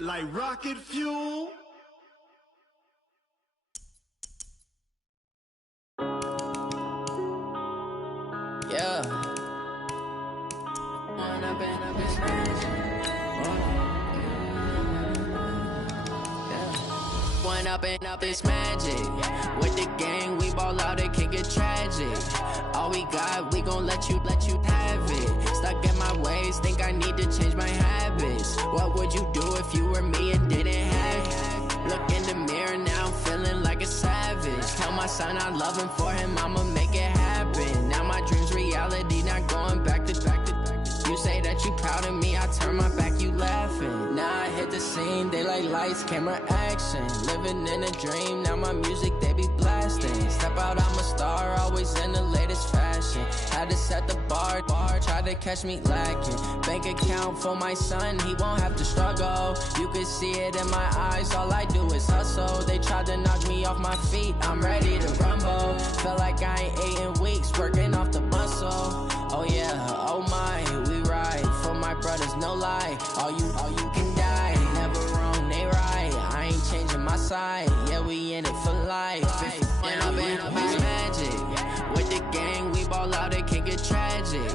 Like rocket fuel. Yeah. One up and up is magic. With the gang, we ball out, it can get tragic. All we got, we gon' let you have it. Stuck in my ways, think I need to change my habits. What would you do if you were me and didn't have it? Look in the mirror now, I'm feeling like a savage. Tell my son I love him, for him I'ma make it happen. Now my dream's reality, not going back to. You say that you proud of me, I turn my back, you laughing. Now I hit the scene, they like lights, camera, action. Living in a dream, now my music, they be blasting. Step out, I'm a star, always in the latest fashion. Had to set the bar, try to catch me lacking. Bank account for my son, he won't have to struggle. You can see it in my eyes, all I do is hustle. They tried to knock me off my feet, I'm ready to rumble. Felt like I ain't ate in weeks, working off the muscle. Oh yeah, oh my, we ride for my brothers, no lie. All you can die, never wrong, they right. I ain't changing my side, yeah, we in it for life. When I've been up is magic. With the gang, we ball out, it can get tragic.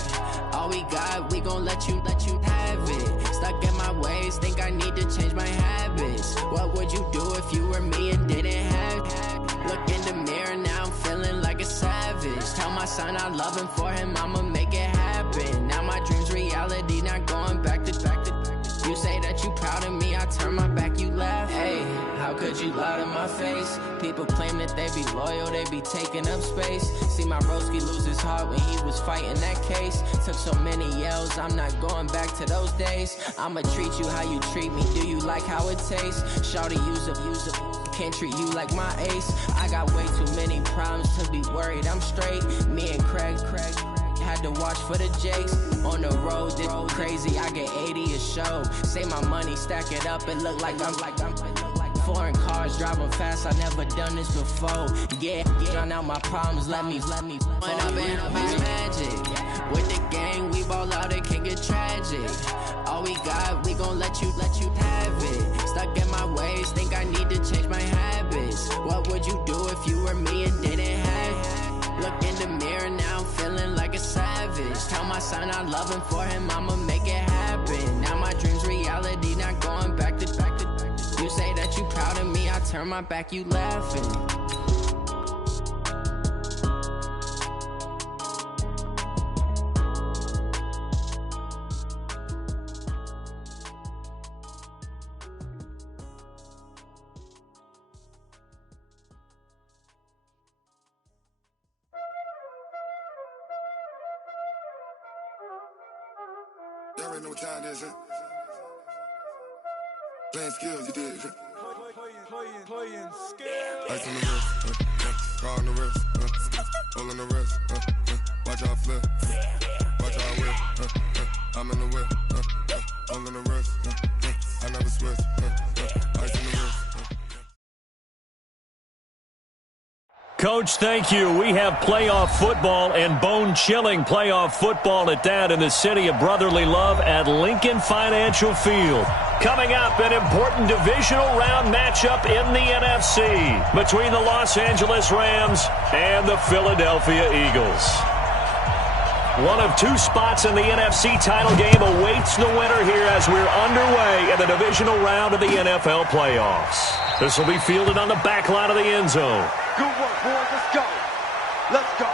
All we got, we gon' let you have it. Stuck in my ways, think I need to change my habits. What would you do if you were me and didn't have it? Look in the mirror, now I'm feeling like a savage. Tell my son I love him, for him I'ma make it happen. Now my dream's reality, not going back to. You say that you proud of me, I turn my back, you laugh. Hey, how could you lie to my face? People claim that they be loyal, they be taking up space. See my broski lose his heart when he was fighting that case. Took so many yells, I'm not going back to those days. I'ma treat you how you treat me, do you like how it tastes? Shawty, use up, can't treat you like my ace. I got way too many problems to be worried, I'm straight. Me and Craig had to watch for the Jakes. On the road, this crazy, I get 80 a show. Say my money, stack it up, it look like I'm foreign cars, driving fast, I never done this before. Yeah, drown out my problems, let me When I've been up is magic. With the gang, we ball out, it can get tragic. All we got, we gon' let you have it. Stuck in my ways, think I need to change my habits. What would you do if you were me and didn't have it? Look in the mirror, now I'm feeling like a savage. Tell my son I love him, for him I'ma make it happen. Now my dream's reality, not going back to. You say that you proud of me, I turn my back, you laughing. Y'all already know what time it is, huh? Playing skills, you did, huh? Playing skills. Ice on the wrist, car on the wrist, hole in the wrist, watch out flip, watch out whip, I'm in the whip, hole in the wrist, I never switch, ice on the wrist. Coach, thank you. We have playoff football and bone-chilling playoff football at that in the city of brotherly love at Lincoln Financial Field. Coming up, an important divisional round matchup in the NFC between the Los Angeles Rams and the Philadelphia Eagles. One of two spots in the NFC title game awaits the winner here as we're underway in the divisional round of the NFL playoffs. This will be fielded on the back line of the end zone. Good work, boys. Let's go. Let's go.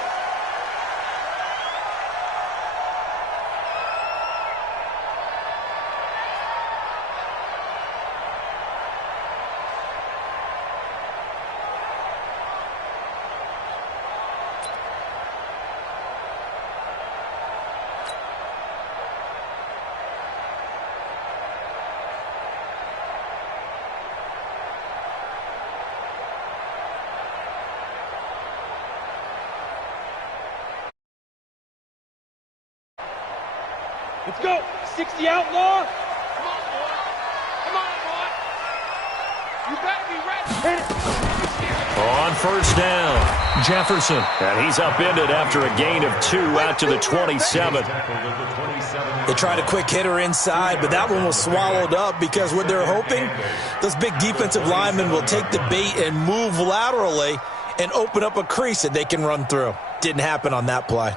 Let's go. 60 outlaw. Come on, boy. Come on, boy. You better be ready. On first down, Jefferson. And he's upended after a gain of 2 out to the 27. They tried a quick hitter inside, but that one was swallowed up because what they're hoping, those big defensive linemen will take the bait and move laterally and open up a crease that they can run through. Didn't happen on that play.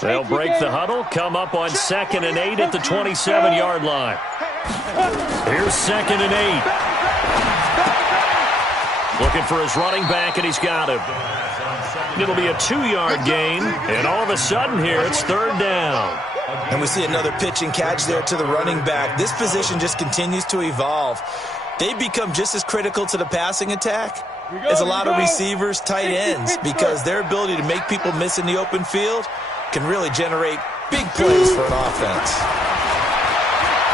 They'll break the huddle, come up on 2nd and 8 at the 27-yard line. Here's 2nd and 8. Looking for his running back, and he's got him. It'll be a 2-yard gain, and all of a sudden here, it's 3rd down. And we see another pitch and catch there to the running back. This position just continues to evolve. They become just as critical to the passing attack as a lot of receivers, tight ends, because their ability to make people miss in the open field can really generate big plays for an offense.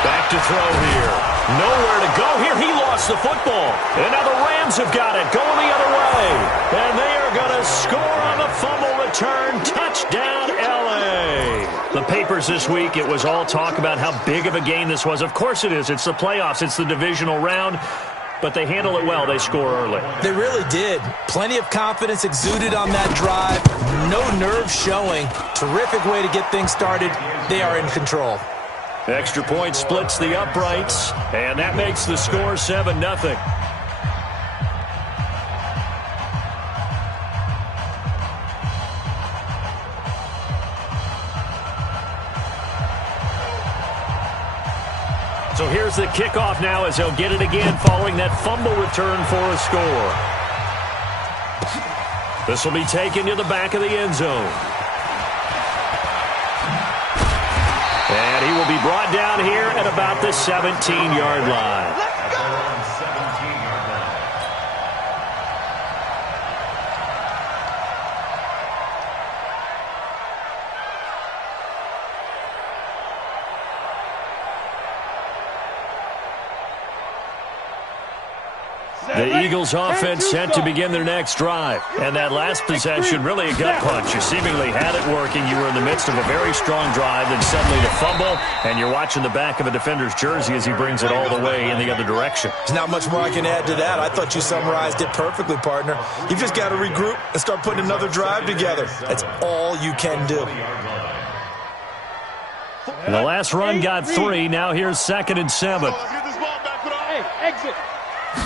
Back to throw here. Nowhere to go here. He lost the football. And now the Rams have got it going the other way. And they are going to score on the fumble return. Touchdown, L.A. The papers this week, it was all talk about how big of a game this was. Of course it is. It's the playoffs. It's the divisional round. But they handle it well. They score early. They really did. Plenty of confidence exuded on that drive. No nerve showing. Terrific way to get things started. They are in control. Extra point splits the uprights, and that makes the score 7-0. So here's the kickoff now as he'll get it again following that fumble return for a score. This will be taken to the back of the end zone. And he will be brought down here at about the 17-yard line. The Eagles offense set to begin their next drive. And that last possession, really a gut punch. You seemingly had it working. You were in the midst of a very strong drive, then suddenly the fumble, and you're watching the back of a defender's jersey as he brings it all the way in the other direction. There's not much more I can add to that. I thought you summarized it perfectly, partner. You've just got to regroup and start putting another drive together. That's all you can do. And the last run got 3. Now here's 2nd and 7. Hey, exit.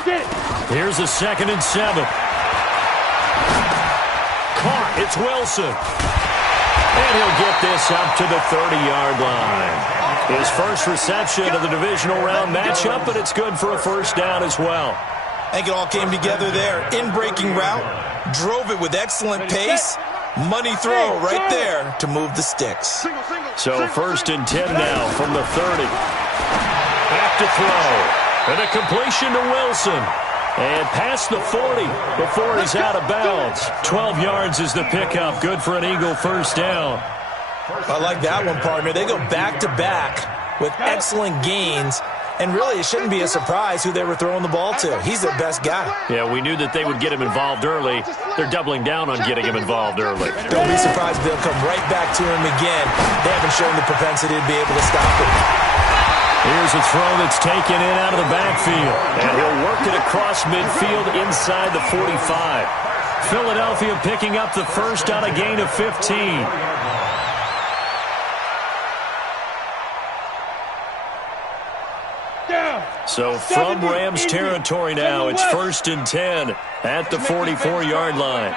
Get it. Here's a 2nd and 7. Caught. It's Wilson. And he'll get this up to the 30-yard line. His first reception of the divisional round matchup, but it's good for a first down as well. I think it all came together there. In-breaking route. Drove it with excellent pace. Money throw right there to move the sticks. So 1st and 10 now from the 30. Back to throw. And a completion to Wilson. And past the 40 before he's out of bounds. 12 yards is the pickup. Good for an Eagle first down. I like that one, partner. They go back-to-back with excellent gains. And really, it shouldn't be a surprise who they were throwing the ball to. He's their best guy. Yeah, we knew that they would get him involved early. They're doubling down on getting him involved early. Don't be surprised if they'll come right back to him again. They haven't shown the propensity to be able to stop him. Here's a throw that's taken in out of the backfield. And he'll work it across midfield inside the 45. Philadelphia picking up the first on a gain of 15. So from Rams territory now, it's 1st and 10 at the 44-yard line.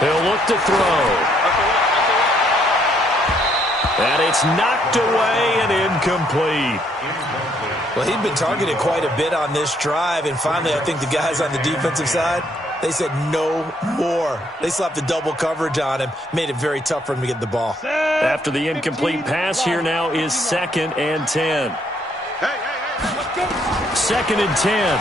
He'll look to throw. And it's knocked away and incomplete. Well, he'd been targeted quite a bit on this drive, and finally I think the guys on the defensive side, they said no more. They slapped the double coverage on him, made it very tough for him to get the ball. After the incomplete pass, here now is 2nd and 10. 2nd and 10.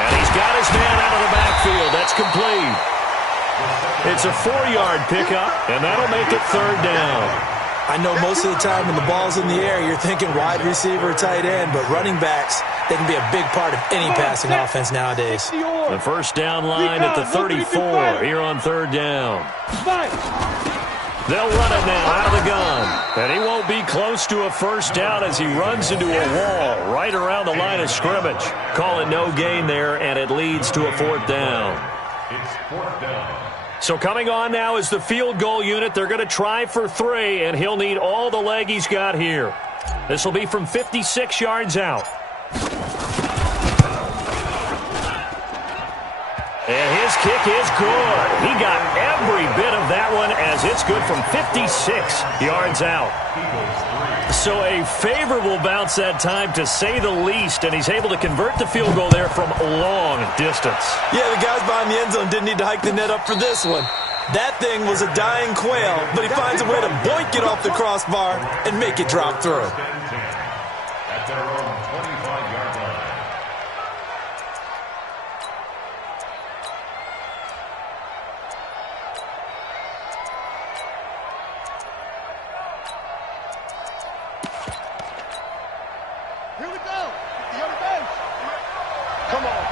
And he's got his man out of the backfield. That's complete. It's a 4-yard pickup, and that'll make it third down. I know most of the time when the ball's in the air, you're thinking wide receiver, tight end, but running backs, they can be a big part of any passing offense nowadays. The first down line at the 34 here on third down. They'll run it now out of the gun. And he won't be close to a first down as he runs into a wall right around the line of scrimmage. Call it no gain there, and it leads to a fourth down. It's fourth down. So coming on now is the field goal unit. They're going to try for 3, and he'll need all the leg he's got here. This will be from 56 yards out. And his kick is good. He got every bit of that one as it's good from 56 yards out. So a favorable bounce that time, to say the least, and he's able to convert the field goal there from long distance. Yeah, the guys behind the end zone didn't need to hike the net up for this one. That thing was a dying quail, but he finds a way to boink it off the crossbar and make it drop through. At their own 25-yard line. Here we go. The other bench. Come on.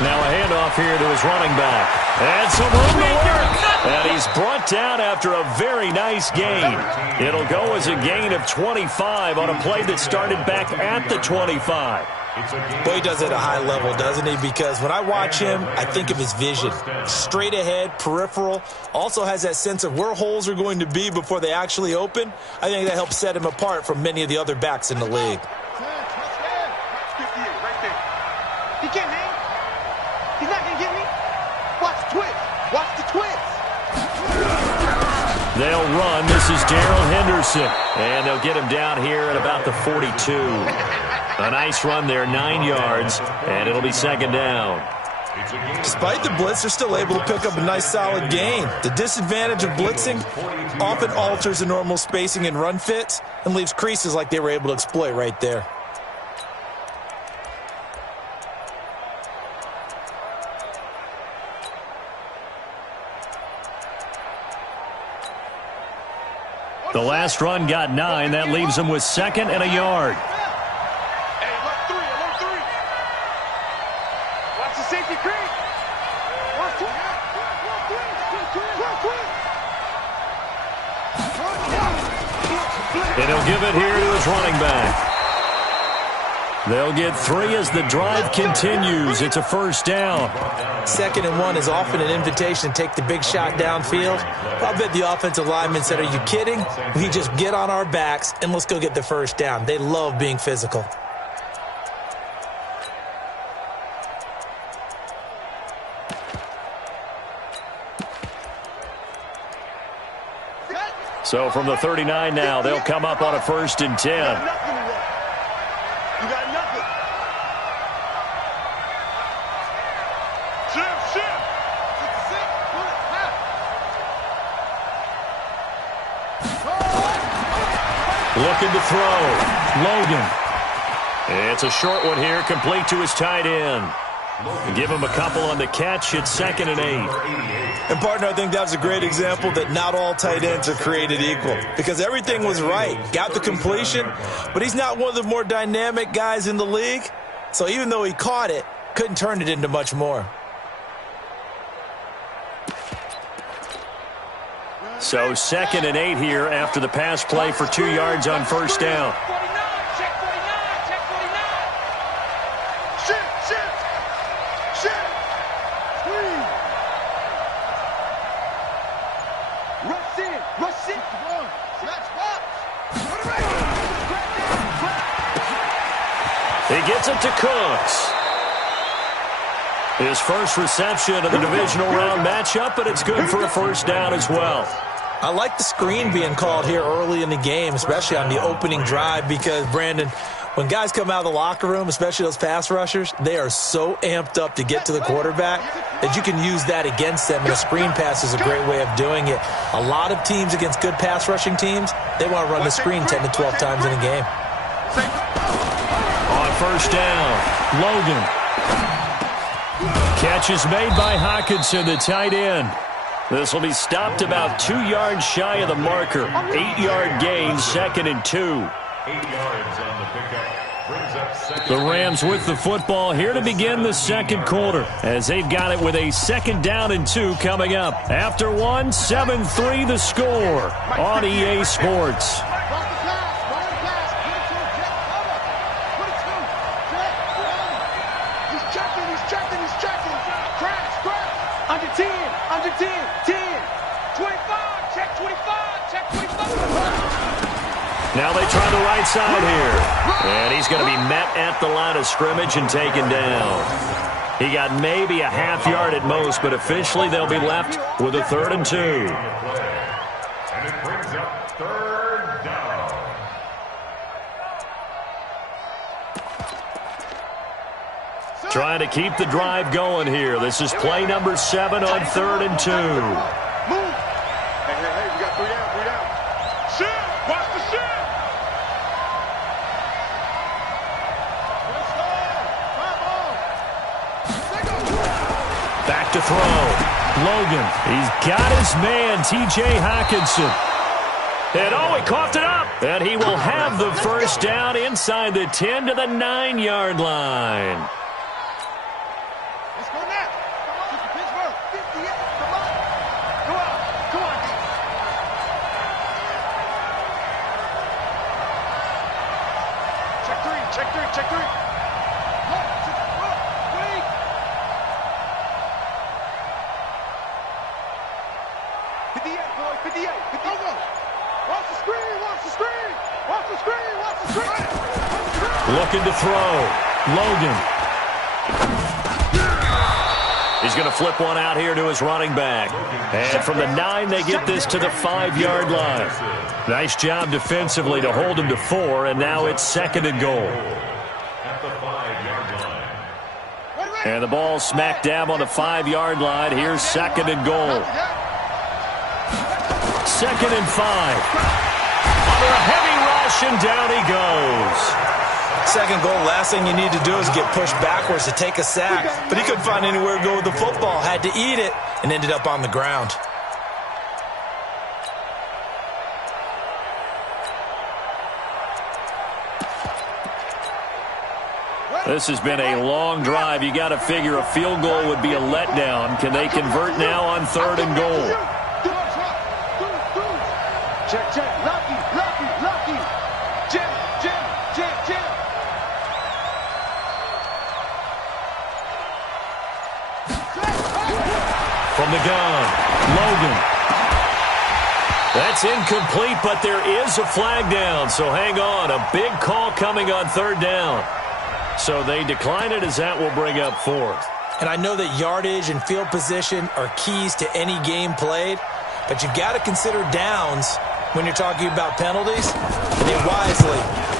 Now a handoff here to his running back. And some room to work. And he's brought down after a very nice gain. It'll go as a gain of 25 on a play that started back at the 25. Boy, he does it at a high level, doesn't he? Because when I watch him, I think of his vision. Straight ahead, peripheral. Also has that sense of where holes are going to be before they actually open. I think that helps set him apart from many of the other backs in the league. He can't hang. He's not going to get me. Watch the twist. Watch the twist. They'll run. This is Darrell Henderson. And they'll get him down here at about the 42. A nice run there, 9 yards, and it'll be second down. Despite the blitz, they're still able to pick up a nice solid gain. The disadvantage of blitzing often alters the normal spacing and run fits and leaves creases like they were able to exploit right there. The last run got 9. That leaves them with second and a yard. And he'll give it here to his running back. They'll get 3 as the drive continues. It's a first down. 2nd and 1 is often an invitation to take the big shot downfield. I'll bet the offensive linemen said, "Are you kidding? We just get on our backs and let's go get the first down." They love being physical. So from the 39 now, they'll come up on a 1st and 10. You got nothing. Shift. Looking to throw. Logan. It's a short one here, complete to his tight end. Give him a couple on the catch. It's 2nd and 8. And, partner, I think that's a great example that not all tight ends are created equal, because everything was right. Got the completion, but he's not one of the more dynamic guys in the league. So even though he caught it, couldn't turn it into much more. So 2nd and 8 here after the pass play for 2 yards on first down. He gets it to Cooks. His first reception of the divisional round matchup, but it's good for a first down as well. I like the screen being called here early in the game, especially on the opening drive, because, Brandon, when guys come out of the locker room, especially those pass rushers, they are so amped up to get to the quarterback that you can use that against them, and a screen pass is a great way of doing it. A lot of teams against good pass rushing teams, they want to run the screen 10 to 12 times in a game. On first down. Logan. Catch is made by Hockenson, the tight end. This will be stopped about 2 yards shy of the marker. 8-yard gain, 2nd and 2. 8 yards on the pickup. Brings up second. The Rams with the football here to begin the second quarter as they've got it with a 2nd down and 2 coming up. After 1, 7-3 the score on EA Sports. Under 10, 10, 25, check 25, check 25. Now they try the right side here. And he's going to be met at the line of scrimmage and taken down. He got maybe a half yard at most, but officially they'll be left with a 3rd and 2. And it brings up 3rd down. Trying to keep the drive going here. This is play number 7 on 3rd and 2. Move. Hey, we got 3 down, 3 down. Shift, watch the shift. Back to throw. Logan. He's got his man, T.J. Hockenson. And he coughed it up. And he will have the first down inside the 10 to the 9-yard line. Let's go now. Come on, Pittsburgh. 58. Come on. Come on. Come on. Check 3. Check 3. Check 3. Wait. 58, boy. 58. 58. Watch the screen. Watch the screen. Watch the screen. Watch the screen. Looking to throw. Logan. He's going to flip one out here to his running back. And from the 9, they get this to the 5-yard line. Nice job defensively to hold him to 4, and now it's 2nd and goal. At the 5-yard line. And the ball smack dab on the 5-yard line. Here's 2nd and goal. 2nd and 5. Under a heavy rush, and down he goes. 2nd goal, last thing you need to do is get pushed backwards to take a sack. But he couldn't find anywhere to go with the football. Had to eat it and ended up on the ground. This has been a long drive. You got to figure a field goal would be a letdown. Can they convert now on 3rd and goal? Check, check. Lucky. Jim. From the gun, Logan. That's incomplete, but there is a flag down, so hang on. A big call coming on 3rd down. So they decline it as that will bring up 4th. And I know that yardage and field position are keys to any game played, but you've got to consider downs when you're talking about penalties. And they wisely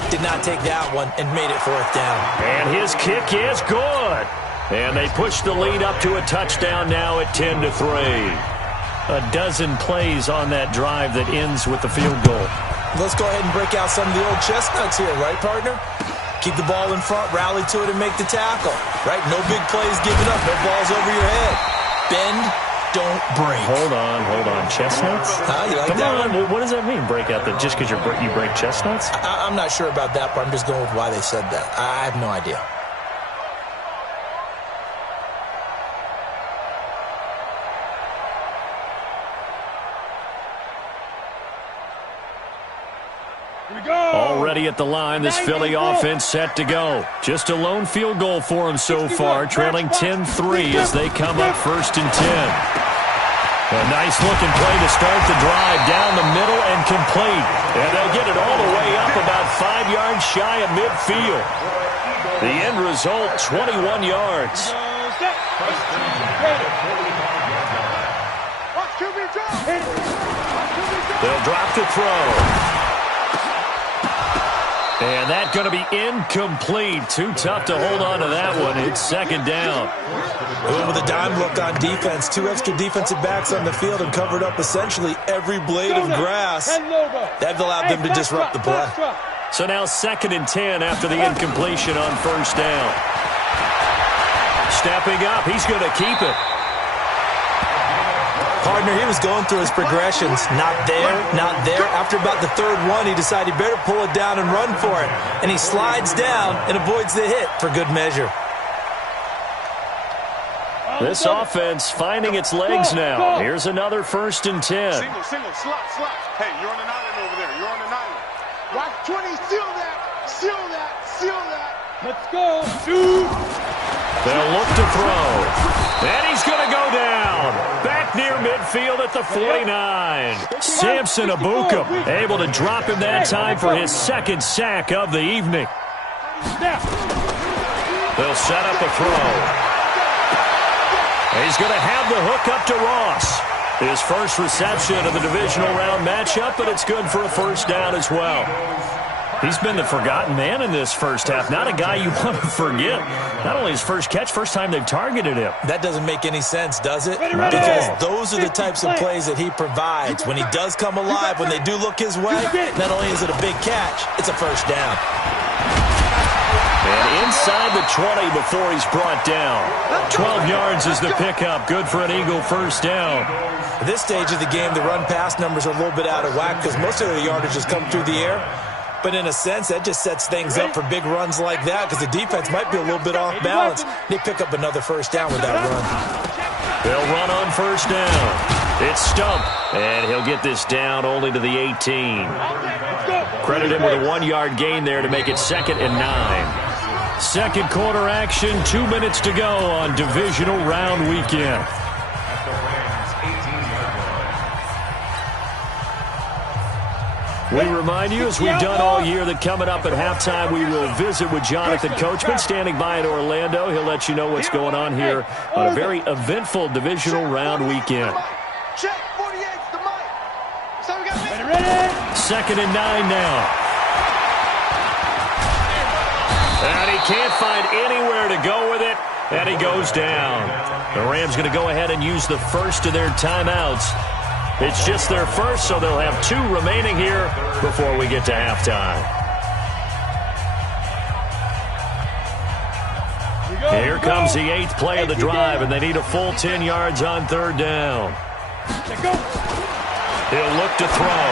did not take that one and made it 4th down. And his kick is good. And they push the lead up to a touchdown now at 10-3. A dozen plays on that drive that ends with the field goal. Let's go ahead and break out some of the old chestnuts here, right, partner? Keep the ball in front, rally to it, and make the tackle. Right? No big plays given up, no balls over your head. Bend, don't break. Hold on. Chestnuts? You like Come that on. one? What does that mean, break out? That just because you break chestnuts? I'm not sure about that, but I'm just going with why they said that. I have no idea. Already at the line, this Philly offense set to go. Just a lone field goal for them so far, trailing 10-3 as they come up 1st and 10. A nice-looking play to start the drive down the middle and complete. And they'll get it all the way up about 5 yards shy of midfield. The end result, 21 yards. They'll drop the throw. And that's going to be incomplete. Too tough to hold on to that one. It's 2nd down. Going with a dime look on defense. 2 extra defensive backs on the field and covered up essentially every blade of grass. That allowed them to disrupt the play. So now 2nd and 10 after the incompletion on first down. Stepping up, he's going to keep it. Partner, he was going through his progressions. Not there, not there. After about the 3rd one, he decided he better pull it down and run for it. And he slides down and avoids the hit for good measure. This offense finding its legs now. Here's another 1st and 10. Single, slot. Hey, you're on an island over there. You're on an island. Watch 20, seal that. Let's go. Dude. They'll look to throw. And he's going to go down. Back near midfield at the 49. Samson Abuka able to drop him that time for his 2nd sack of the evening. They'll set up a throw. He's going to have the hook up to Ross. His first reception of the divisional round matchup, but it's good for a 1st down as well. He's been the forgotten man in this first half. Not a guy you want to forget. Not only his first catch, first time they've targeted him. That doesn't make any sense, does it? Because those are the types of plays that he provides. When he does come alive, when they do look his way, not only is it a big catch, it's a 1st down. And inside the 20 before he's brought down. 12 yards is the pickup. Good for an Eagle 1st down. At this stage of the game, the run-pass numbers are a little bit out of whack because most of the yardage has come through the air. But in a sense, that just sets things up for big runs like that because the defense might be a little bit off balance. They pick up another 1st down with that run. They'll run on 1st down. It's Stump, and he'll get this down only to the 18. Credit him with a 1-yard gain there to make it 2nd and 9. 2nd quarter action, 2 minutes to go on divisional round weekend. We remind you, as we've done all year, that coming up at halftime, we will visit with Jonathan Coachman, standing by in Orlando. He'll let you know what's going on here on a very eventful divisional round weekend. Check, 48's the mic. So we got 2nd and 9 now. And he can't find anywhere to go with it, and he goes down. The Rams going to go ahead and use the first of their timeouts. It's just their first, so they'll have 2 remaining here before we get to halftime. Here comes the 8th play of the drive, and they need a full 10 yards on 3rd down. He'll look to throw.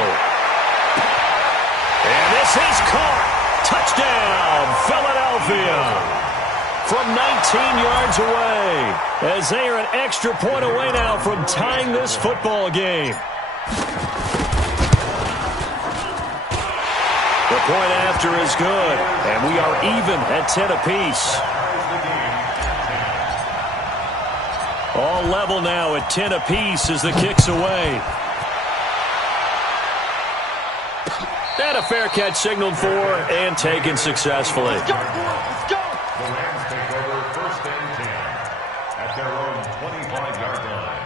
And this is caught. Touchdown, Philadelphia. From 19 yards away, as they are an extra point away now from tying this football game. The point after is good, and we are even at 10 apiece. All level now at 10 apiece as the kick's away. And a fair catch signaled for and taken successfully. Let's go. The Rams take over 1st and 10 at their own 25-yard line.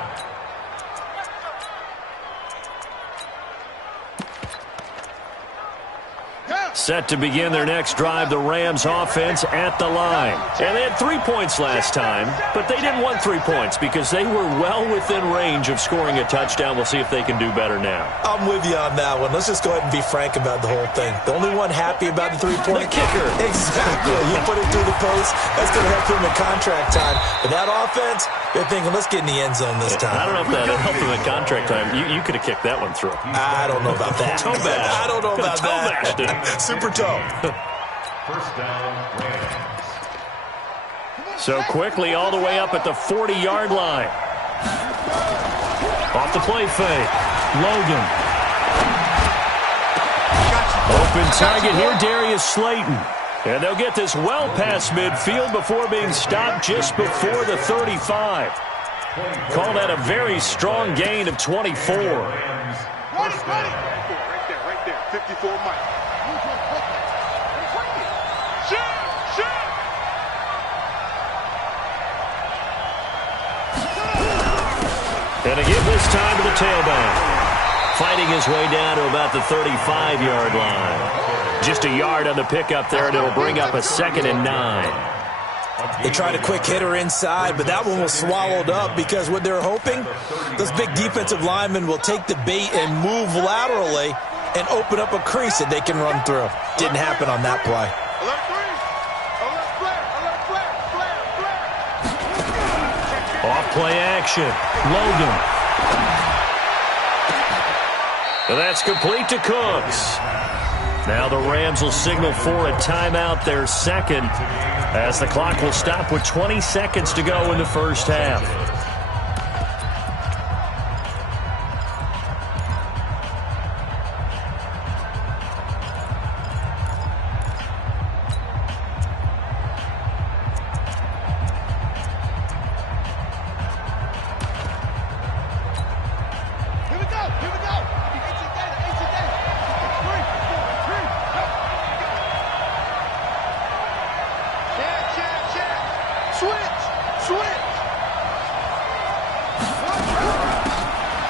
Set to begin their next drive, the Rams offense at the line. And they had 3 points last time, but they didn't want 3 points because they were well within range of scoring a touchdown. We'll see if they can do better now. I'm with you on that one. Let's just go ahead and be frank about the whole thing. The only one happy about the 3-point kicker. Exactly. You put it through the post. That's going to help him in contract time. But that offense, they're thinking, let's get in the end zone this time. I don't know if that helped him in contract time. You could have kicked that one through. I don't know about that. Toe bash. I don't know about toe that. Bashed it. Super toe. 1st down, Rams. So quickly all the way up at the 40-yard line. Off the play fake. Logan. Open target here, Darius Slayton. And they'll get this well past midfield before being stopped just before the 35. Call that a very strong gain of 24. Right there. 54 Mike. And again this time to the tailback. Fighting his way down to about the 35-yard line. Just a yard on the pickup there, and it'll bring up a 2nd and 9. They tried a quick hitter inside, but that one was swallowed up because what they're hoping, those big defensive linemen will take the bait and move laterally and open up a crease that they can run through. Didn't happen on that play. Alert three. Alert flare. Alert flare. Flare. Flare. Off play action. Logan. And that's complete to Cooks. Now the Rams will signal for a timeout, their second, as the clock will stop with 20 seconds to go in the first half.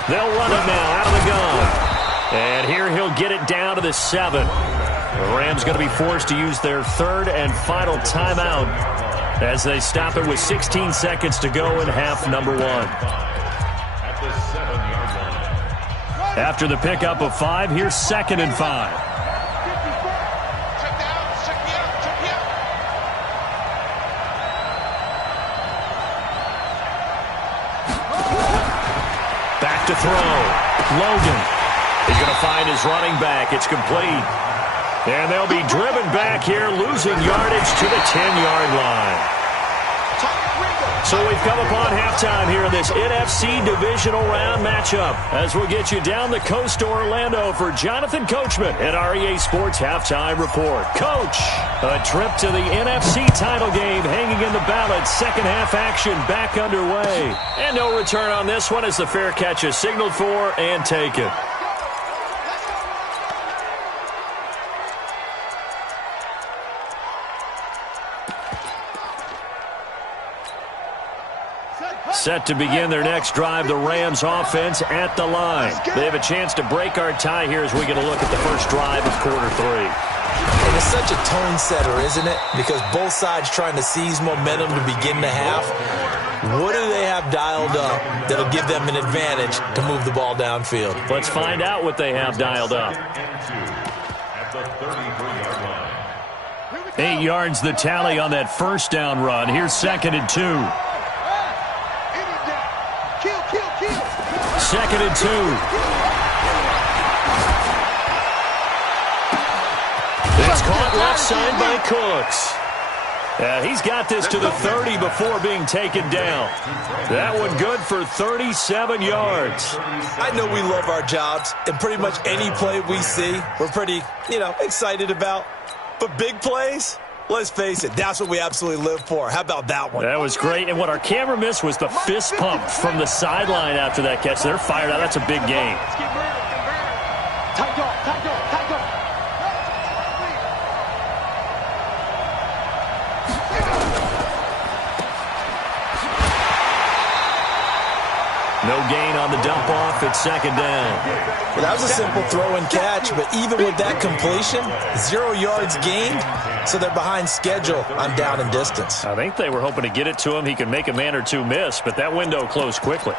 They'll run it now out of the gun. And here he'll get it down to the 7. The Rams going to be forced to use their third and final timeout as they stop it with 16 seconds to go in half number 1. At the 7-yard line. After the pickup of 5, here's 2nd and 5. To throw. Logan. He's going to find his running back. It's complete. And they'll be driven back here, losing yardage to the 10-yard line. So we've come upon halftime here in this NFC divisional round matchup as we'll get you down the coast to Orlando for Jonathan Coachman at our EA Sports Halftime Report. Coach, a trip to the NFC title game hanging in the balance. Second half action back underway. And no return on this one as the fair catch is signaled for and taken. Set to begin their next drive, the Rams offense at the line. They have a chance to break our tie here as we get a look at the first drive of quarter 3. And it's such a tone setter, isn't it? Because both sides trying to seize momentum to begin the half. What do they have dialed up that'll give them an advantage to move the ball downfield? Let's find out what they have dialed up. At the 33-yard line. 8 yards the tally on that first down run. Here's 2nd and 2. 2nd and 2. It's caught left side by Cooks. He's got this to the 30 before being taken down. That one good for 37 yards. I know we love our jobs, and pretty much any play we see, we're pretty, excited about. But big plays, let's face it, that's what we absolutely live for. How about that one? That was great. And what our camera missed was the fist pump from the sideline after that catch. They're fired out. That's a big game. No gain on the dump off at 2nd down. Well, that was a simple throw and catch, but even with that completion, 0 yards gained, so they're behind schedule on down and distance. I think they were hoping to get it to him. He could make a man or two miss, but that window closed quickly.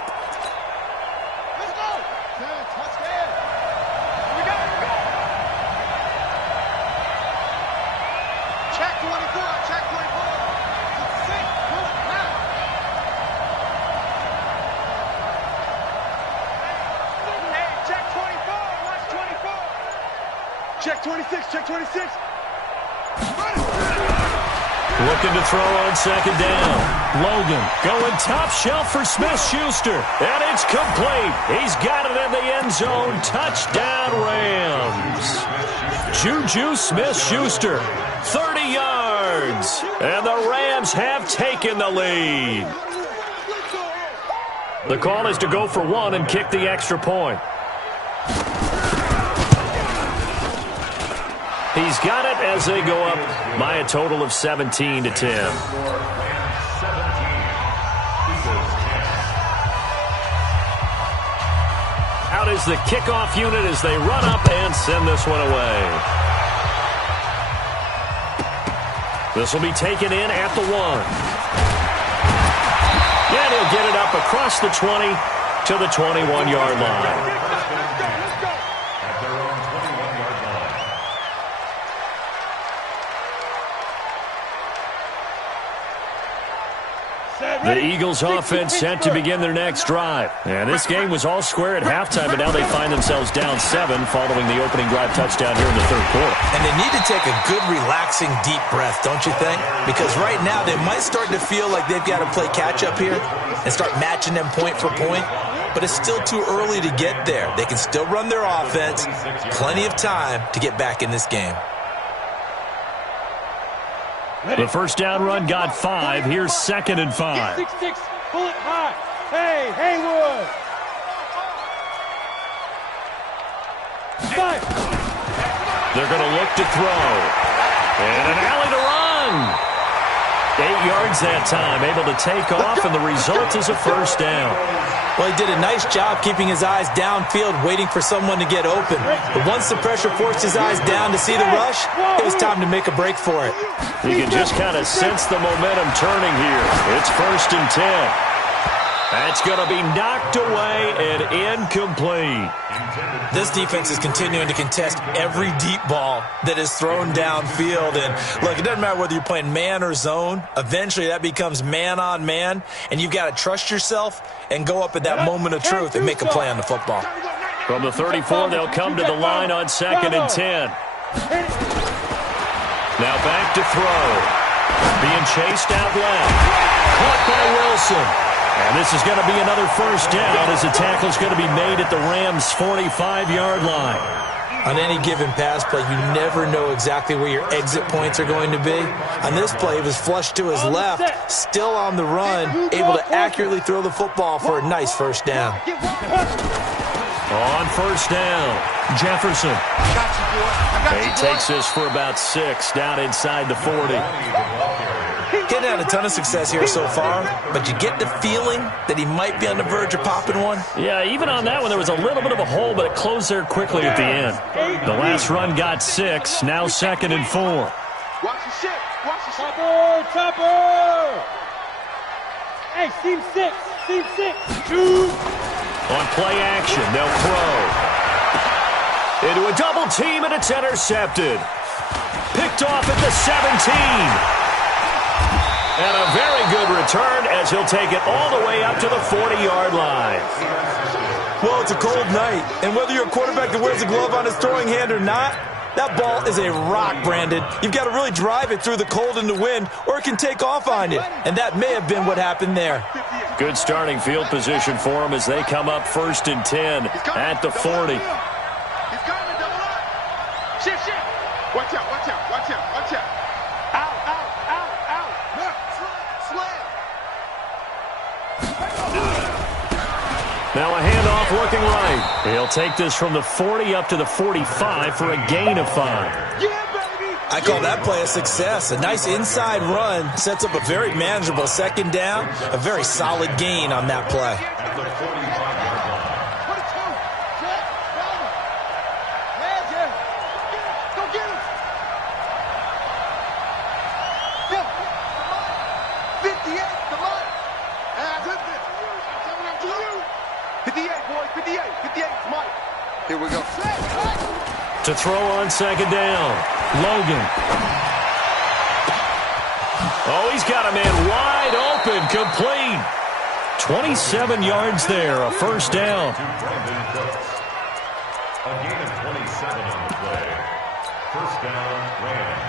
Check 26, check 26. Looking to throw on 2nd down. Logan going top shelf for Smith-Schuster. And it's complete. He's got it in the end zone. Touchdown, Rams. Juju Smith-Schuster, 30 yards. And the Rams have taken the lead. The call is to go for 1 and kick the extra point. He's got it as they go up by a total of 17 to 10. Out is the kickoff unit as they run up and send this one away. This will be taken in at the 1. And he'll get it up across the 20 to the 21-yard line. At their own 21. The Eagles offense set to begin their next drive. And this game was all square at halftime, but now they find themselves down 7 following the opening drive touchdown here in the third quarter. And they need to take a good, relaxing, deep breath, don't you think? Because right now they might start to feel like they've got to play catch-up here and start matching them point for point. But it's still too early to get there. They can still run their offense. Plenty of time to get back in this game. The first down run got 5. Here's 2nd and 5. 6-6, pull it high. Hey, Haywood. 5. They're going to look to throw. And an alley to run. 8 yards that time, able to take off, and the result is a first down. Well, he did a nice job keeping his eyes downfield, waiting for someone to get open. But once the pressure forced his eyes down to see the rush, it was time to make a break for it. You can just kind of sense the momentum turning here. It's 1st and 10. That's going to be knocked away and incomplete. This defense is continuing to contest every deep ball that is thrown downfield. And look, it doesn't matter whether you're playing man or zone. Eventually that becomes man on man, and you've got to trust yourself and go up at that moment of truth and make a play on the football. From the 34, they'll come to the line on 2nd and 10. Now back to throw. Being chased out left. Caught by Wilson. And this is going to be another first down as the tackle's going to be made at the Rams' 45-yard line. On any given pass play, you never know exactly where your exit points are going to be. On this play, it was flushed to his left, still on the run, able to accurately throw the football for a nice first down. On first down, Jefferson. He takes this for about 6 down inside the 40. Getting had a ton of success here so far, but you get the feeling that he might be on the verge of popping one. Yeah, even on that one, there was a little bit of a hole, but it closed there quickly at the end. The last run got 6, now 2nd and 4. Watch the shit. Watch the shit. Topper. Hey, team 6. Team 6. 2. On play action, they'll throw. Into a double team, and it's intercepted. Picked off at the 17. And a very good return as he'll take it all the way up to the 40-yard line. Well, it's a cold night, and whether you're a quarterback that wears a glove on his throwing hand or not, that ball is a rock, Brandon. You've got to really drive it through the cold and the wind, or it can take off on you. And that may have been what happened there. Good starting field position for him as they come up 1st and 10 at the 40. He's coming, double up. Shit. Watch out. Out. Slam. Now a handoff looking right. He'll take this from the 40 up to the 45 for a gain of 5. Yeah, baby. I call that play a success. A nice inside run sets up a very manageable 2nd down, a very solid gain on that play. Here we go. To throw on 2nd down, Logan. Oh, he's got a man wide open, complete. 27 yards there, a first down. A gain of 27 on the play. First down, Rams.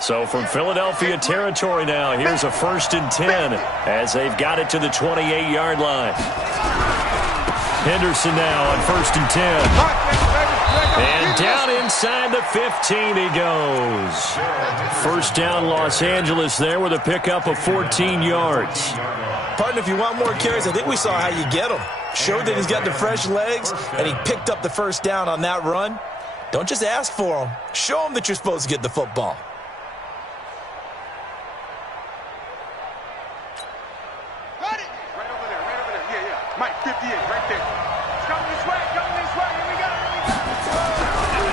So from Philadelphia territory now, here's a 1st and 10 as they've got it to the 28-yard line. Henderson now on 1st and 10. And down inside the 15 he goes. First down Los Angeles there with a pickup of 14 yards. Partner, if you want more carries, I think we saw how you get them. Showed that he's got the fresh legs, and he picked up the first down on that run. Don't just ask for them. Show them that you're supposed to get the football. Mike, 58, right there. It's coming this way. Here we go.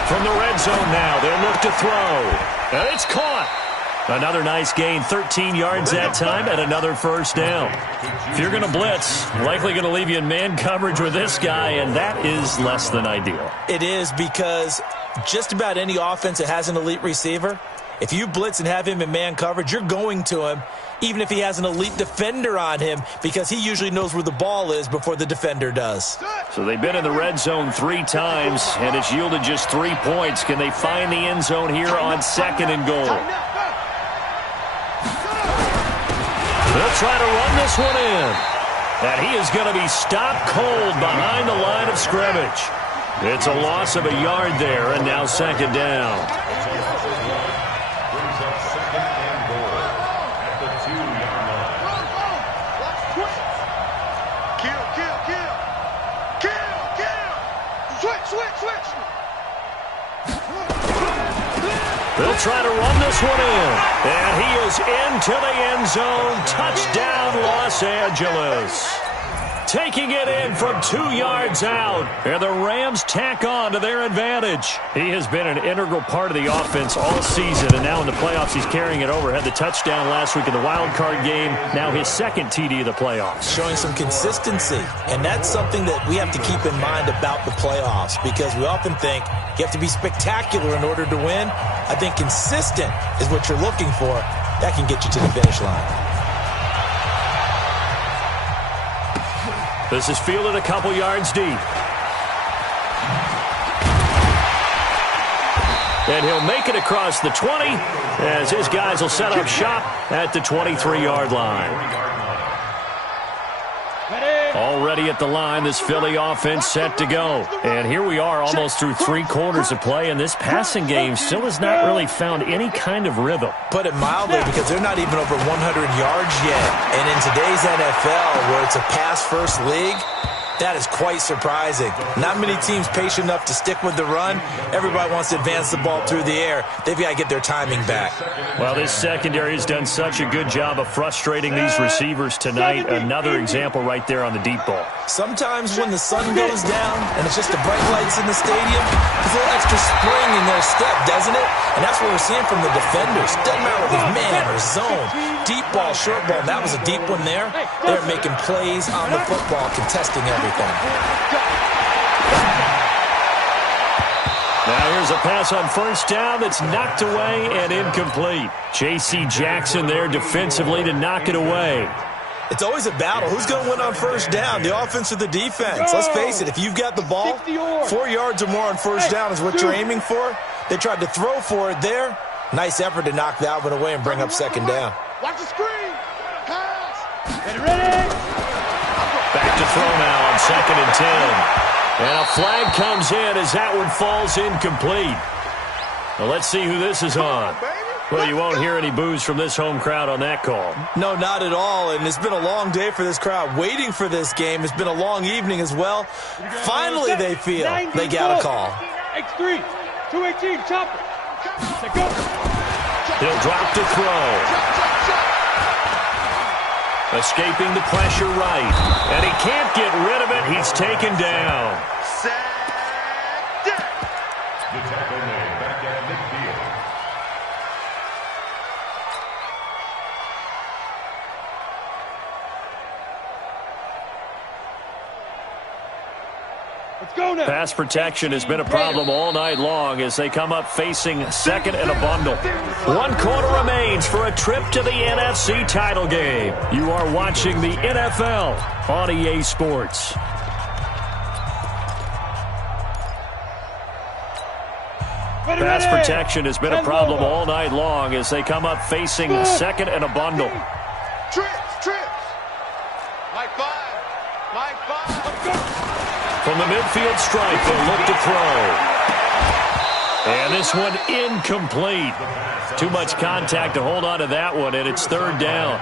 From the red zone now, they'll look to throw. And it's caught. Another nice gain, 13 yards that time, and another first down. If you're going to blitz, likely going to leave you in man coverage with this guy, and that is less than ideal. It is, because Just about any offense that has an elite receiver, if you blitz and have him in man coverage, you're going to him, even if he has an elite defender on him, because he usually knows where the ball is before the defender does. So they've been in the red zone 3 times, and it's yielded just 3 points. Can they find the end zone here on 2nd and goal? They'll try to run this one in. And he is going to be stopped cold behind the line of scrimmage. It's a loss of a yard there, and now 2nd down. Brings up 2nd and goal at the 2-yard line. Kill, kill, kill. Kill, kill. Switch, switch, switch. They'll try to run this one in. And he is into the end zone. Touchdown, Los Angeles. Taking it in from 2 yards out. And the Rams tack on to their advantage. He has been an integral part of the offense all season. And now in the playoffs, he's carrying it over. Had the touchdown last week in the wild card game. Now his 2nd TD of the playoffs. Showing some consistency. And that's something that we have to keep in mind about the playoffs, because we often think you have to be spectacular in order to win. I think consistent is what you're looking for. That can get you to the finish line. This is fielded a couple yards deep. And he'll make it across the 20 as his guys will set up shop at the 23-yard line. Already at the line, this Philly offense set to go. And here we are almost through 3 quarters of play, and this passing game still has not really found any kind of rhythm. Put it mildly, because they're not even over 100 yards yet. And in today's NFL, where it's a pass-first league, that is quite surprising. Not many teams patient enough to stick with the run. Everybody wants to advance the ball through the air. They've got to get their timing back. Well, this secondary has done such a good job of frustrating these receivers tonight. Another example right there on the deep ball. Sometimes when the sun goes down and it's just the bright lights in the stadium, there's a little extra spring in their step, doesn't it? And that's what we're seeing from the defenders. Doesn't matter if it's man or zone. Deep ball, short ball. That was a deep one there. They're making plays on the football, contesting everything. Now here's a pass on 1st down that's knocked away and incomplete. J.C. Jackson there defensively to knock it away. It's always a battle. Who's going to win on 1st down, the offense or the defense? Let's face it, if you've got the ball, 4 yards or more on 1st down is what you're aiming for. They tried to throw for it there. Nice effort to knock that one away and bring up 2nd down. Watch the screen. Pass. Get ready. Back to throw now on 2nd and 10. And a flag comes in as that one falls incomplete. Well, let's see who this is on. Well, you won't hear any boos from this home crowd on that call. No, not at all. And it's been a long day for this crowd waiting for this game. It's been a long evening as well. Finally, they feel they got a call. X3, 218, chopper. Go. He'll drop to throw. Escaping the pressure right. And he can't get rid of it. He's taken down. The tackle made back at midfield. Let's go now. Pass protection has been a problem all night long as they come up facing 2nd and a bundle. 1 quarter remains for a trip to the NFC title game. You are watching the NFL on EA Sports. Pass protection has been a problem all night long as they come up facing 2nd and a bundle. Trips. Like 5. From the midfield stripe, they'll look to throw. And this one incomplete. Too much contact to hold on to that one, and it's 3rd down.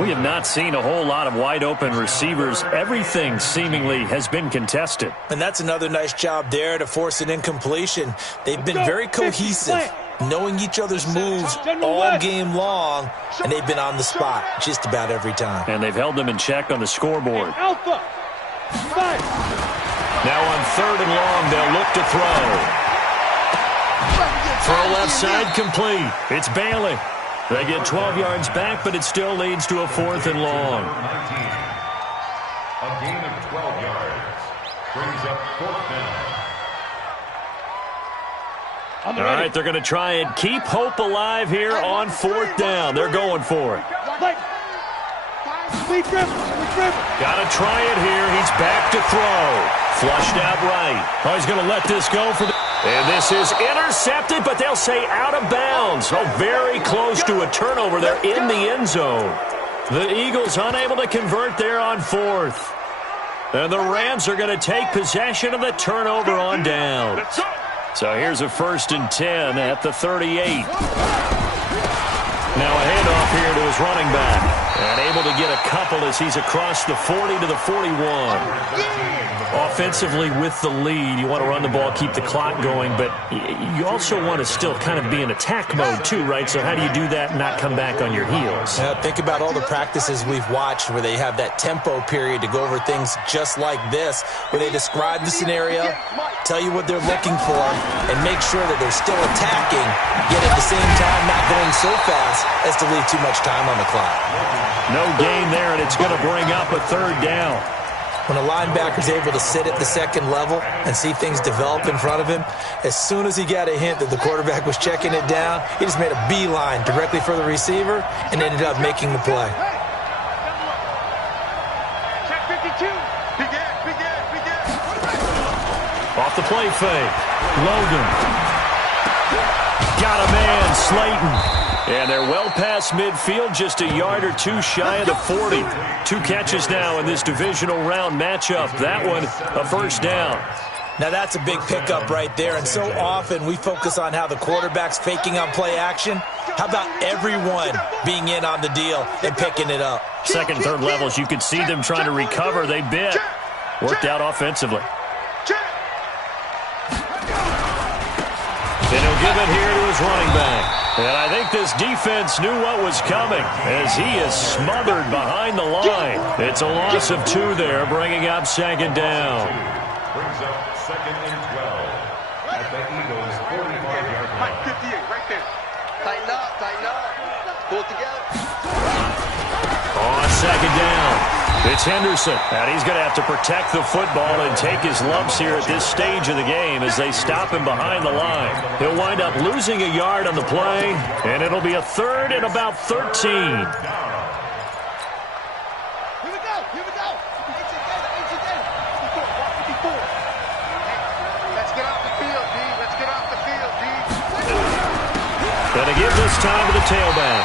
We have not seen a whole lot of wide-open receivers. Everything seemingly has been contested. And that's another nice job there to force an incompletion. They've been very cohesive, knowing each other's moves all game long, and they've been on the spot just about every time. And they've held them in check on the scoreboard. Alpha. 5. Now on 3rd and long, they'll look to throw. Throw left side complete. It's Bailey. They get 12 yards back, but it still leads to a 4th and long. A gain of 12 yards brings up 4th down. All right, they're going to try and keep hope alive here on 4th down. They're going for it. Got to try it here. He's back to throw. Flushed out right. Oh, he's going to let this go for the... And this is intercepted, but they'll say out of bounds. Oh, very close to a turnover. They're in the end zone. The Eagles unable to convert there on 4th. And the Rams are going to take possession of the turnover on down. So here's a 1st and 10 at the 38. Now a handoff here to his running back. And able to get a couple as he's across the 40 to the 41. Offensively with the lead, you want to run the ball, keep the clock going, but you also want to still kind of be in attack mode too, right? So how do you do that and not come back on your heels? Think about all the practices we've watched where they have that tempo period to go over things just like this, where they describe the scenario, tell you what they're looking for, and make sure that they're still attacking, yet at the same time not going so fast as to leave too much time on the clock. No gain there, and it's going to bring up a 3rd down. When a linebacker's able to sit at the 2nd level and see things develop in front of him, as soon as he got a hint that the quarterback was checking it down, he just made a beeline directly for the receiver and ended up making the play. Check 52. Begin. Off the play fake. Logan. Got a man, Slayton. And they're well past midfield, just a yard or two shy of the 40. 2 catches now in this divisional round matchup. That one, a 1st down. Now that's a big pickup right there, and so often we focus on how the quarterback's faking on play action. How about everyone being in on the deal and picking it up? 2nd, 3rd levels, you could see them trying to recover. They bit. Worked out offensively. And he'll give it here to his running back. And I think this defense knew what was coming as he is smothered behind the line. It's a loss of 2 there, bringing up 2nd down. Brings up 2nd and 12 at the Eagles' 45-yard line. 58, right there. Tighten up. Pull it together. On 2nd down, it's Henderson. And he's going to have to protect the football and take his lumps here at this stage of the game as they stop him behind the line. He'll wind up losing a yard on the play, and it'll be a 3rd and about 13. Here we go. Let's get off the field, D. Going to give this time to the tailback.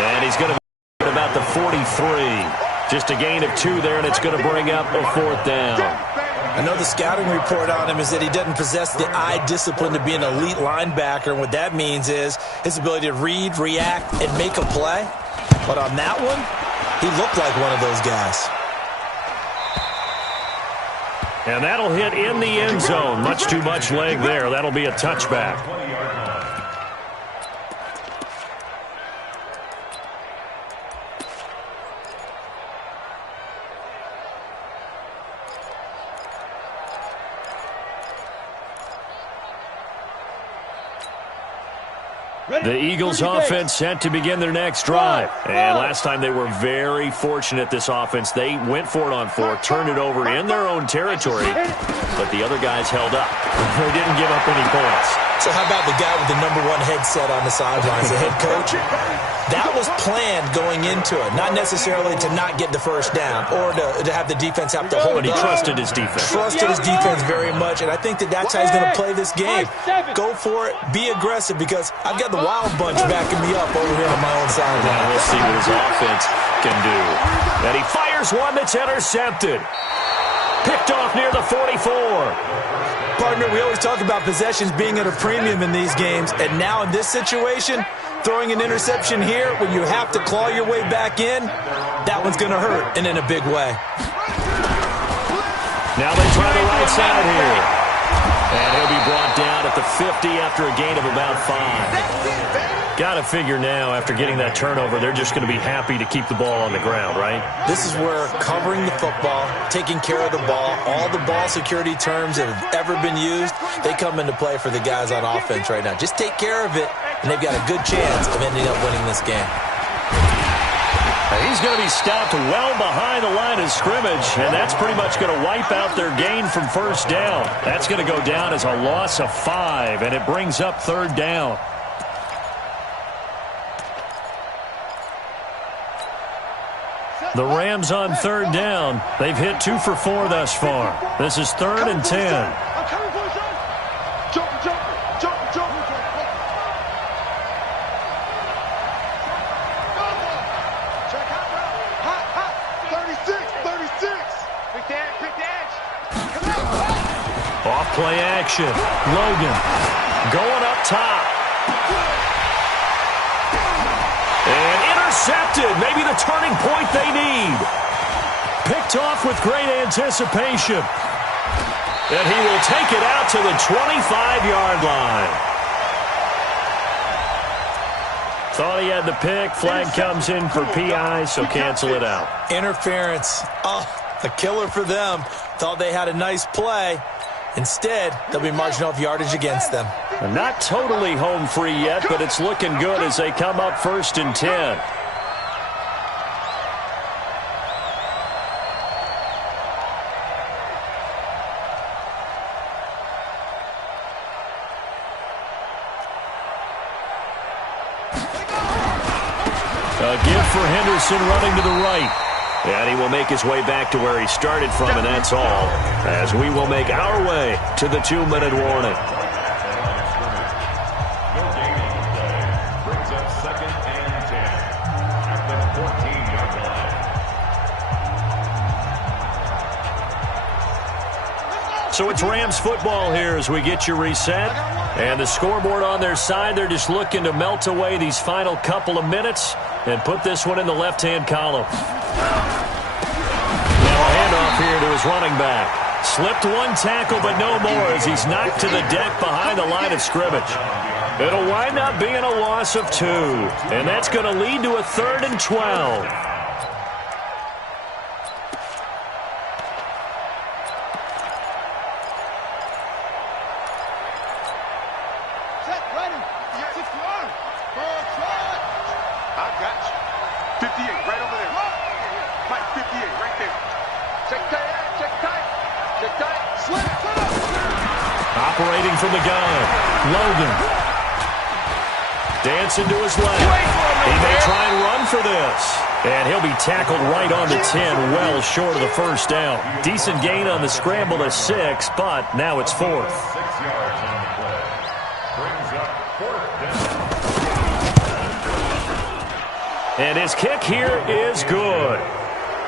And he's going to be about the 43. Just a gain of 2 there, and it's going to bring up a 4th down. I know the scouting report on him is that he doesn't possess the eye discipline to be an elite linebacker, and what that means is his ability to read, react, and make a play. But on that one, he looked like one of those guys. And that'll hit in the end zone. Much too much leg there. That'll be a touchback. The Eagles offense set to begin their next drive. And last time they were very fortunate, this offense. They went for it on 4, turned it over in their own territory, but the other guys held up. They didn't give up any points. So how about the guy with the #1 headset on the sidelines, the head coach? That was planned going into it, not necessarily to not get the 1st down or to have the defense have to hold But he up. trusted his defense. Trusted his defense very much, and I think that's how he's going to play this game. Go for it, be aggressive, because I've got the Wild Bunch backing me up over here on my own sideline. Now we'll see what his offense can do. And he fires one that's intercepted. Picked off near the 44. Partner, we always talk about possessions being at a premium in these games, and now in this situation, throwing an interception here when you have to claw your way back in, that one's going to hurt, and in a big way. Now they try the right side here. And he'll be brought down at the 50 after a gain of about 5. Got to figure now, after getting that turnover, they're just going to be happy to keep the ball on the ground, right? This is where covering the football, taking care of the ball, all the ball security terms that have ever been used, they come into play for the guys on offense right now. Just take care of it, and they've got a good chance of ending up winning this game. He's going to be stopped well behind the line of scrimmage, and that's pretty much going to wipe out their gain from first down. That's going to go down as a loss of 5, and it brings up third down. The Rams on third down. They've hit 2 for 4 thus far. This is 3rd and 10. I'm coming for his son. Jumper, jumper, jumper, jumper. Check out, bro. Hot, hot. 36, 36. Quick dash, quick dash. Off play action. Logan going up top. And intercepted. Maybe the turning point they need. Picked off with great anticipation. And he will take it out to the 25-yard line. Thought he had the pick. Flag comes in for PI, so cancel it out. Interference. Oh, a killer for them. Thought they had a nice play. Instead, they'll be marching off yardage against them. Not totally home free yet, but it's looking good as they come up 1st and 10. A give for Henderson running to the right. And he will make his way back to where he started from, and that's all, as we will make our way to the 2-minute warning. No gain on the play. Brings up 2nd and 10 at the 14-yard line. So it's Rams football here as we get you reset. And the scoreboard on their side, they're just looking to melt away these final couple of minutes and put this one in the left-hand column. Now a handoff here to his running back. Slipped one tackle, but no more as he's knocked to the deck behind the line of scrimmage. It'll wind up being a loss of 2, and that's going to lead to a 3rd and 12. Operating from the gun, Logan. Dancing to his left. He may try and run for this. And he'll be tackled right on the 10, well short of the first down. Decent gain on the scramble to 6, but now it's 4th. 6 yards on the play. Brings up 4th down. And his kick here is good.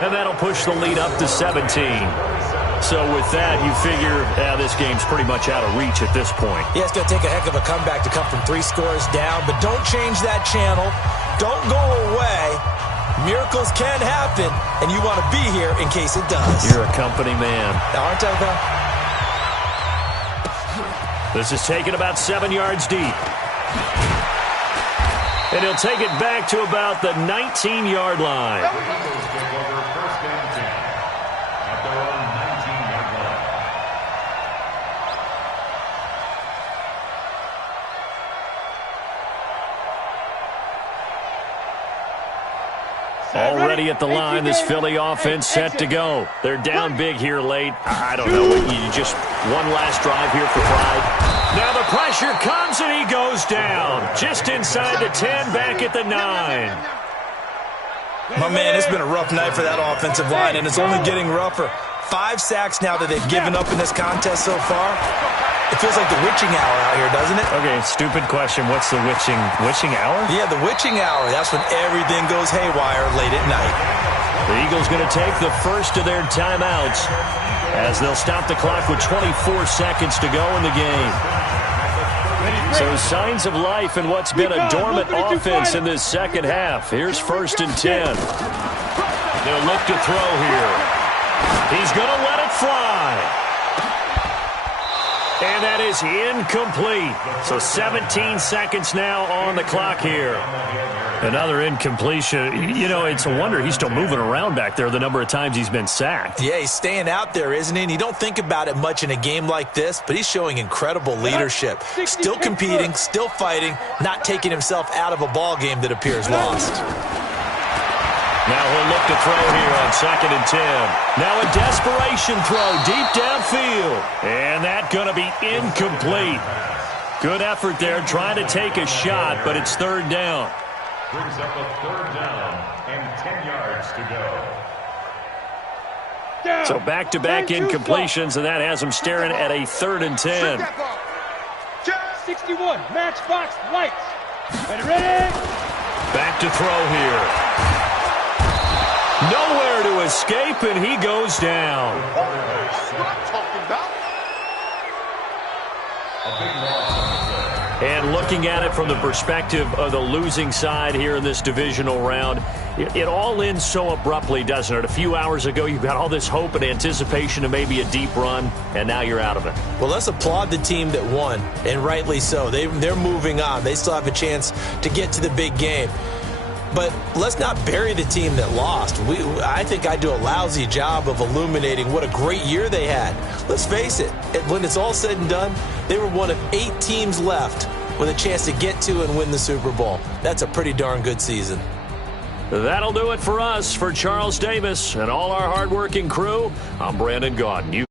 And that'll push the lead up to 17. So with that, you figure this game's pretty much out of reach at this point. Yeah, it's going to take a heck of a comeback to come from 3 scores down, but don't change that channel. Don't go away. Miracles can happen, and you want to be here in case it does. You're a company man. Aren't I, though? This is taken about 7 yards deep. And he'll take it back to about the 19-yard line. Eagles take over 1st and 10 at their own 19-yard line. Already at the line, this Philly offense set to go. They're down big here late. I don't know. You just one last drive here for pride. Now the pressure comes and he goes down. Just inside the 10, back at the 9. My man, it's been a rough night for that offensive line, and it's only getting rougher. 5 sacks now that they've given up in this contest so far. It feels like the witching hour out here, doesn't it? Okay, stupid question. What's the witching hour? Yeah, the witching hour. That's when everything goes haywire late at night. The Eagles going to take the first of their timeouts as they'll stop the clock with 24 seconds to go in the game. So signs of life in what's been a dormant offense in this second half. Here's 1st and 10. They'll look to throw here. He's going to let it fly. And that is incomplete. So 17 seconds now on the clock here. Another incompletion. You know, it's a wonder he's still moving around back there the number of times he's been sacked. Yeah, he's staying out there, isn't he? And you don't think about it much in a game like this, but he's showing incredible leadership. Still competing, still fighting, not taking himself out of a ball game that appears lost. Now he'll look to throw here on 2nd and 10. Now a desperation throw deep downfield. And that's going to be incomplete. Good effort there trying to take a shot, but it's 3rd down. Brings up a 3rd down and 10 yards to go. So back-to-back incompletions, and that has him staring at a 3rd and 10. 61, matchbox lights. Ready? Back to throw here. Nowhere to escape, and he goes down. A big loss on the play. And looking at it from the perspective of the losing side here in this divisional round, it all ends so abruptly, doesn't it? A few hours ago, you've got all this hope and anticipation of maybe a deep run, and now you're out of it. Well, let's applaud the team that won, and rightly so. They're moving on. They still have a chance to get to the big game. But let's not bury the team that lost. I think I do a lousy job of illuminating what a great year they had. Let's face it, when it's all said and done, they were one of 8 teams left with a chance to get to and win the Super Bowl. That's a pretty darn good season. That'll do it for us. For Charles Davis and all our hardworking crew, I'm Brandon Gaudin.